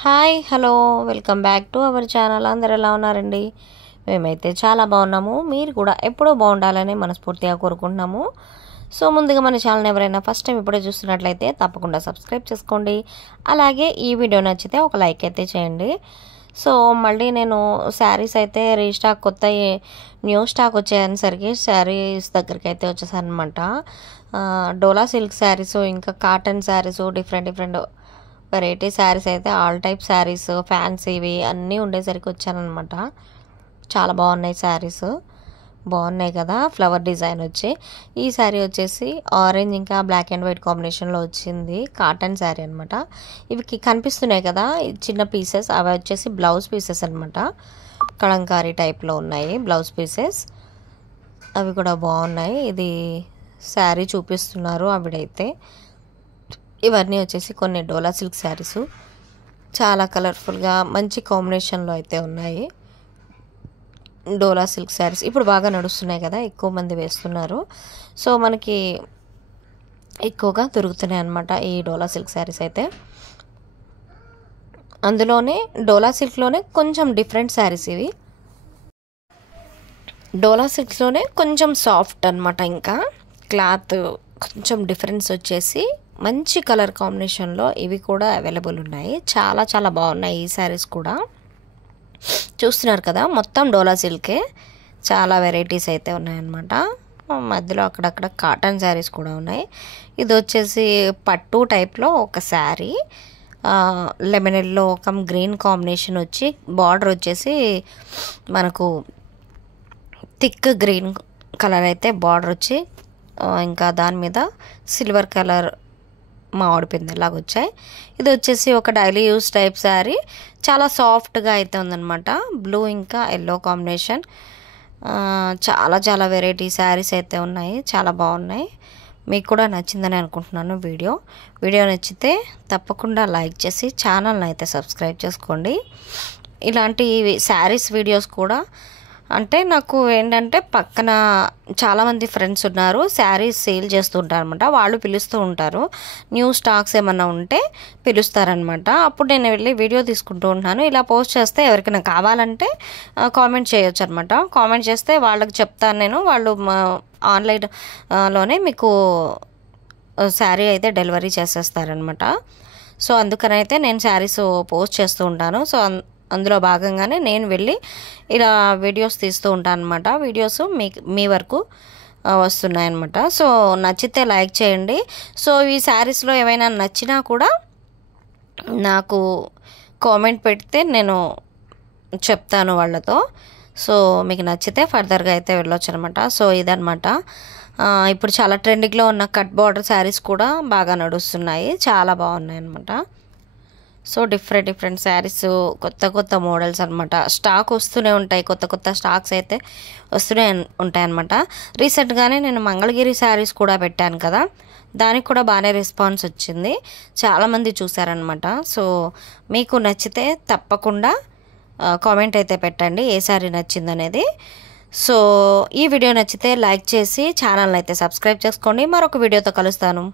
Hi hello welcome back to our channel. అందరు ఎలా ఉన్నారండి? మేమైతే చాలా బాగున్నాము. మీరు కూడా ఎప్పుడూ బాగుండాలని మనస్ఫూర్తిగా కోరుకుంటున్నాము. సో ముందుగా మన ఛానల్ ఎవరైనా ఫస్ట్ టైం ఇప్పుడే చూస్తున్నట్లయితే తప్పకుండా సబ్స్క్రైబ్ చేసుకోండి. అలాగే ఈ వీడియో నచ్చితే ఒక లైక్ అయితే చేయండి. సో మళ్ళీ నేను శారీస్ అయితే రీస్టాక్ కొత్త న్యూ స్టాక్ వచ్చేసరికి శారీస్ దగ్గరికి అయితే వచ్చేసాను అనమాట. డోలా సిల్క్ శారీస్, ఇంకా cotton saris, different variety saris అయితే ఆల్ టైప్ శారీస్, ఫ్యాన్సీవి అన్నీ ఉండేసరికి వచ్చానమాట. చాలా బాగున్నాయి శారీస్, బాగున్నాయి కదా. ఫ్లవర్ డిజైన్ వచ్చి ఈ శారీ వచ్చేసి ఆరెంజ్ ఇంకా బ్లాక్ అండ్ వైట్ కాంబినేషన్లో వచ్చింది. కాటన్ శారీ అనమాట. ఇవి కనిపిస్తున్నాయి కదా చిన్న పీసెస్, అవి వచ్చేసి బ్లౌజ్ పీసెస్ అనమాట. కలంకారీ టైప్లో ఉన్నాయి బ్లౌజ్ పీసెస్, అవి కూడా బాగున్నాయి. ఇది శారీ చూపిస్తున్నారు ఆవిడైతే. ఇవన్నీ వచ్చేసి కొన్ని డోలా సిల్క్ శారీస్, చాలా కలర్ఫుల్గా మంచి కాంబినేషన్లో అయితే ఉన్నాయి. డోలా సిల్క్ శారీస్ ఇప్పుడు బాగా నడుస్తున్నాయి కదా, ఎక్కువ మంది వేస్తున్నారు. సో మనకి ఎక్కువగా దొరుకుతున్నాయి అన్నమాట ఈ డోలా సిల్క్ శారీస్ అయితే. అందులోనే డోలా సిల్క్లోనే కొంచెం డిఫరెంట్ శారీస్ ఇవి. డోలా సిల్క్లోనే కొంచెం సాఫ్ట్ అనమాట, ఇంకా క్లాత్ కొంచెం డిఫరెన్స్ వచ్చేసి మంచి కలర్ కాంబినేషన్లో ఇవి కూడా అవైలబుల్ ఉన్నాయి. చాలా చాలా బాగున్నాయి ఈ శారీస్ కూడా. చూస్తున్నారు కదా మొత్తం డోలా సిల్కే, చాలా వెరైటీస్ అయితే ఉన్నాయన్నమాట. మధ్యలో అక్కడక్కడ కాటన్ శారీస్ కూడా ఉన్నాయి. ఇది వచ్చేసి పట్టు టైప్లో ఒక శారీ, లెమన్ ఎల్లో ఒక గ్రీన్ కాంబినేషన్ వచ్చి బార్డర్ వచ్చేసి మనకు థిక్ గ్రీన్ కలర్ అయితే బార్డర్ వచ్చి, ఇంకా దాని మీద సిల్వర్ కలర్ మామిడి పిందెలాగా వచ్చాయి. ఇది వచ్చేసి ఒక డైలీ యూస్ టైప్ శారీ, చాలా సాఫ్ట్గా అయితే ఉందన్నమాట. బ్లూ ఇంకా ఎల్లో కాంబినేషన్. చాలా చాలా వెరైటీ శారీస్ అయితే ఉన్నాయి, చాలా బాగున్నాయి. మీకు కూడా నచ్చిందని అనుకుంటున్నాను. వీడియో నచ్చితే తప్పకుండా లైక్ చేసి ఛానల్ని అయితే సబ్స్క్రైబ్ చేసుకోండి. ఇలాంటి శారీస్ వీడియోస్ కూడా అంటే నాకు ఏంటంటే పక్కన చాలామంది ఫ్రెండ్స్ ఉన్నారు, శారీస్ సేల్ చేస్తూ ఉంటారు అనమాట. వాళ్ళు పిలుస్తూ ఉంటారు, న్యూ స్టాక్స్ ఏమన్నా ఉంటే పిలుస్తారనమాట. అప్పుడు నేను వెళ్ళి వీడియో తీసుకుంటూ ఉంటాను. ఇలా పోస్ట్ చేస్తే ఎవరికైనా కావాలంటే కామెంట్ చేయొచ్చు అనమాట. కామెంట్ చేస్తే వాళ్ళకి చెప్తాను నేను, వాళ్ళు ఆన్లైన్లోనే మీకు శారీ అయితే డెలివరీ చేసేస్తారనమాట. సో అందుకనైతే నేను శారీస్ పోస్ట్ చేస్తూ ఉంటాను. సో అందులో భాగంగానే నేను వెళ్ళి ఇలా వీడియోస్ తీస్తూ ఉంటాను అనమాట. వీడియోస్ మీ వరకు వస్తున్నాయన్నమాట. సో నచ్చితే లైక్ చేయండి. సో ఈ శారీస్లో ఏమైనా నచ్చినా కూడా నాకు కామెంట్ పెడితే నేను చెప్తాను వాళ్ళతో. సో మీకు నచ్చితే ఫర్దర్గా అయితే వెళ్ళొచ్చు అనమాట. సో ఇదనమాట. ఇప్పుడు చాలా ట్రెండింగ్లో ఉన్న కట్ బార్డర్ శారీస్ కూడా బాగా నడుస్తున్నాయి, చాలా బాగున్నాయి అనమాట. సో డిఫరెంట్ శారీస్, కొత్త మోడల్స్ అనమాట. స్టాక్ వస్తూనే ఉంటాయి, కొత్త స్టాక్స్ అయితే వస్తూనే ఉంటాయన్నమాట. రీసెంట్గానే నేను మంగళగిరి శారీస్ కూడా పెట్టాను కదా, దానికి కూడా బాగానే రెస్పాన్స్ వచ్చింది, చాలామంది చూసారనమాట. సో మీకు నచ్చితే తప్పకుండా కామెంట్ అయితే పెట్టండి ఏ శారీ నచ్చిందనేది. సో ఈ వీడియో నచ్చితే లైక్ చేసి ఛానల్ అయితే సబ్స్క్రైబ్ చేసుకోండి. మరొక వీడియోతో కలుస్తాను.